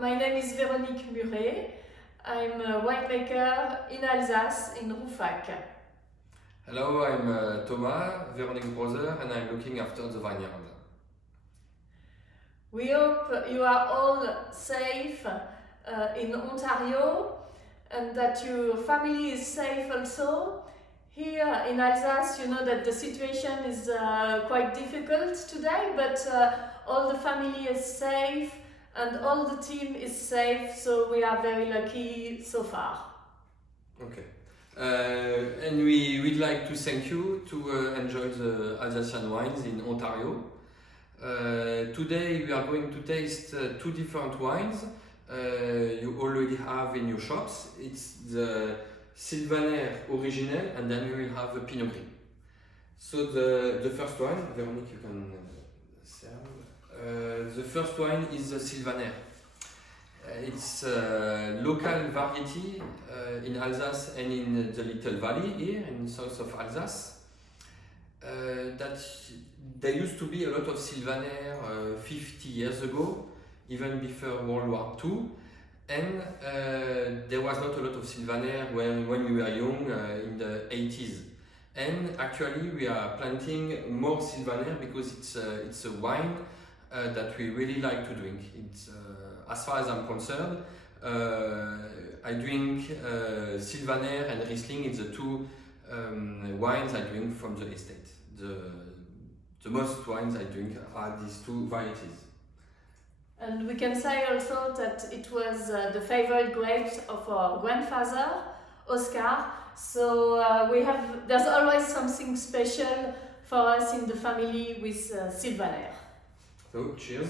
my name is Véronique Muret. I'm a winemaker in Alsace, in Rouffach. Hello, I'm Thomas, Véronique's brother, and I'm looking after the vineyard. We hope you are all safe in Ontario and that your family is safe also. Here in Alsace, you know that the situation is quite difficult today, but all the family is safe and all the team is safe, so we are very lucky so far. Okay. And we'd like to thank you to enjoy the Alsatian wines in Ontario. Today we are going to taste two different wines you already have in your shops. It's the Sylvaner Original, and then we will have a Pinot Gris. So the first wine, Véronique, you can serve. The first wine is the Sylvaner. It's a local variety in Alsace and in the Little Valley here in south of Alsace. That there used to be a lot of Sylvaner 50 years ago, even before World War II. And there was not a lot of Sylvaner when we were young in the 80s. And actually we are planting more Sylvaner because it's a wine that we really like to drink. It's, as far as I'm concerned, I drink Sylvaner and Riesling. It's the two wines I drink from the estate. The most wines I drink are these two varieties. And we can say also that it was the favorite grapes of our grandfather, Oscar. So there's always something special for us in the family with Sylvaner. So cheers.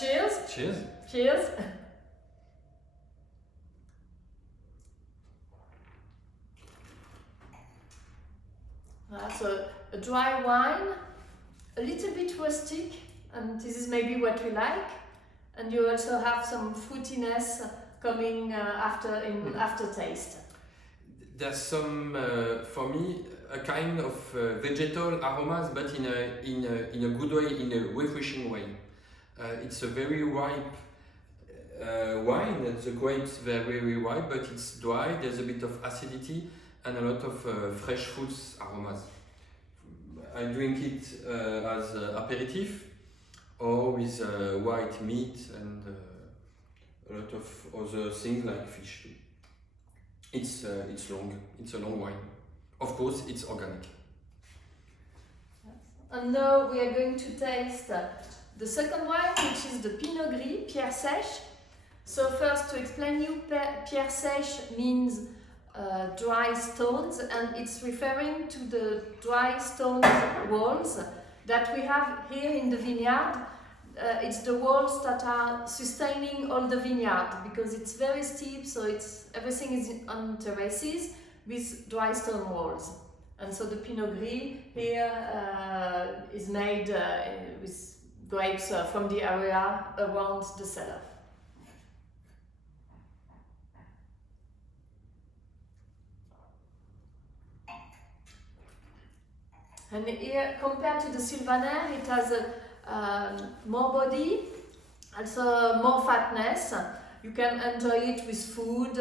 Cheers. Cheers. Cheers. So a dry wine, a little bit rustic, and this is maybe what we like. And you also have some fruitiness coming after aftertaste. There's some, for me, a kind of vegetal aromas, but in a good way, in a refreshing way. It's a very ripe wine. The grapes are very ripe, but it's dry. There's a bit of acidity and a lot of fresh fruits aromas. I drink it as aperitif, or with white meat and a lot of other things like fish too. It's long. It's a long wine. Of course, it's organic. And now we are going to taste the second wine, which is the Pinot Gris, Pierre Sèche. So first, to explain you, Pierre Sèche means dry stones, and it's referring to the dry stone walls that we have here in the vineyard. It's the walls that are sustaining all the vineyard because it's very steep, so everything is on terraces with dry stone walls. And so the Pinot Gris here is made with grapes from the area around the cellar. And here, compared to the Sylvaner, it has more body, also more fatness. You can enjoy it with food,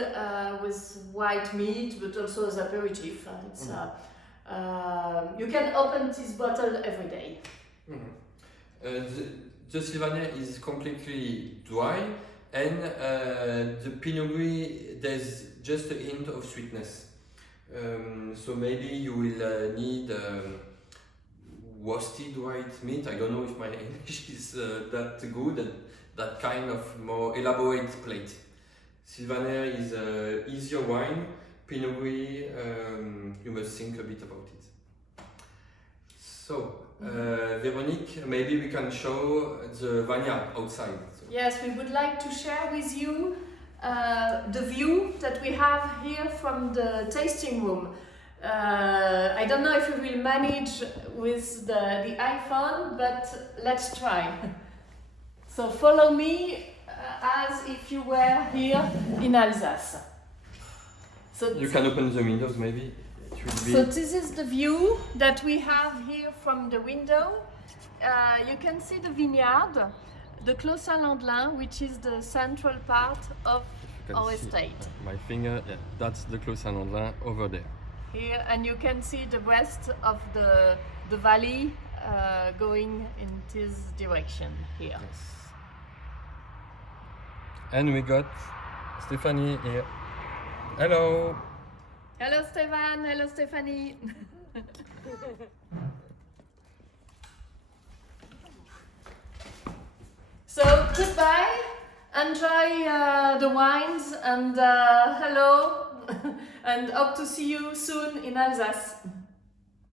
with white meat, but also as aperitif. You can open this bottle every day. The Sylvaner is completely dry, and the Pinot Gris, there's just a hint of sweetness. So maybe you will need roasted white meat. I don't know if my English is that good, and that kind of more elaborate plate. Sylvaner is easier wine. Pinot Gris, you must think a bit about it. So, Véronique, maybe we can show the vineyard outside. So. Yes, we would like to share with you the view that we have here from the tasting room. I don't know if we will manage with the iPhone, but let's try. So follow me as if you were here in Alsace. So you can open the windows maybe. So this is the view that we have here from the window. You can see the vineyard. the Clos Saint-Landelin, which is the central part of You can our see estate. my finger, yeah, that's the Clos Saint-Landelin over there. Here, and you can see the rest of the valley going in this direction here. Yes. And we got Stephanie here. Hello! Hello Stéphane, hello Stéphanie. So goodbye, enjoy the wines and hello and hope to see you soon in Alsace.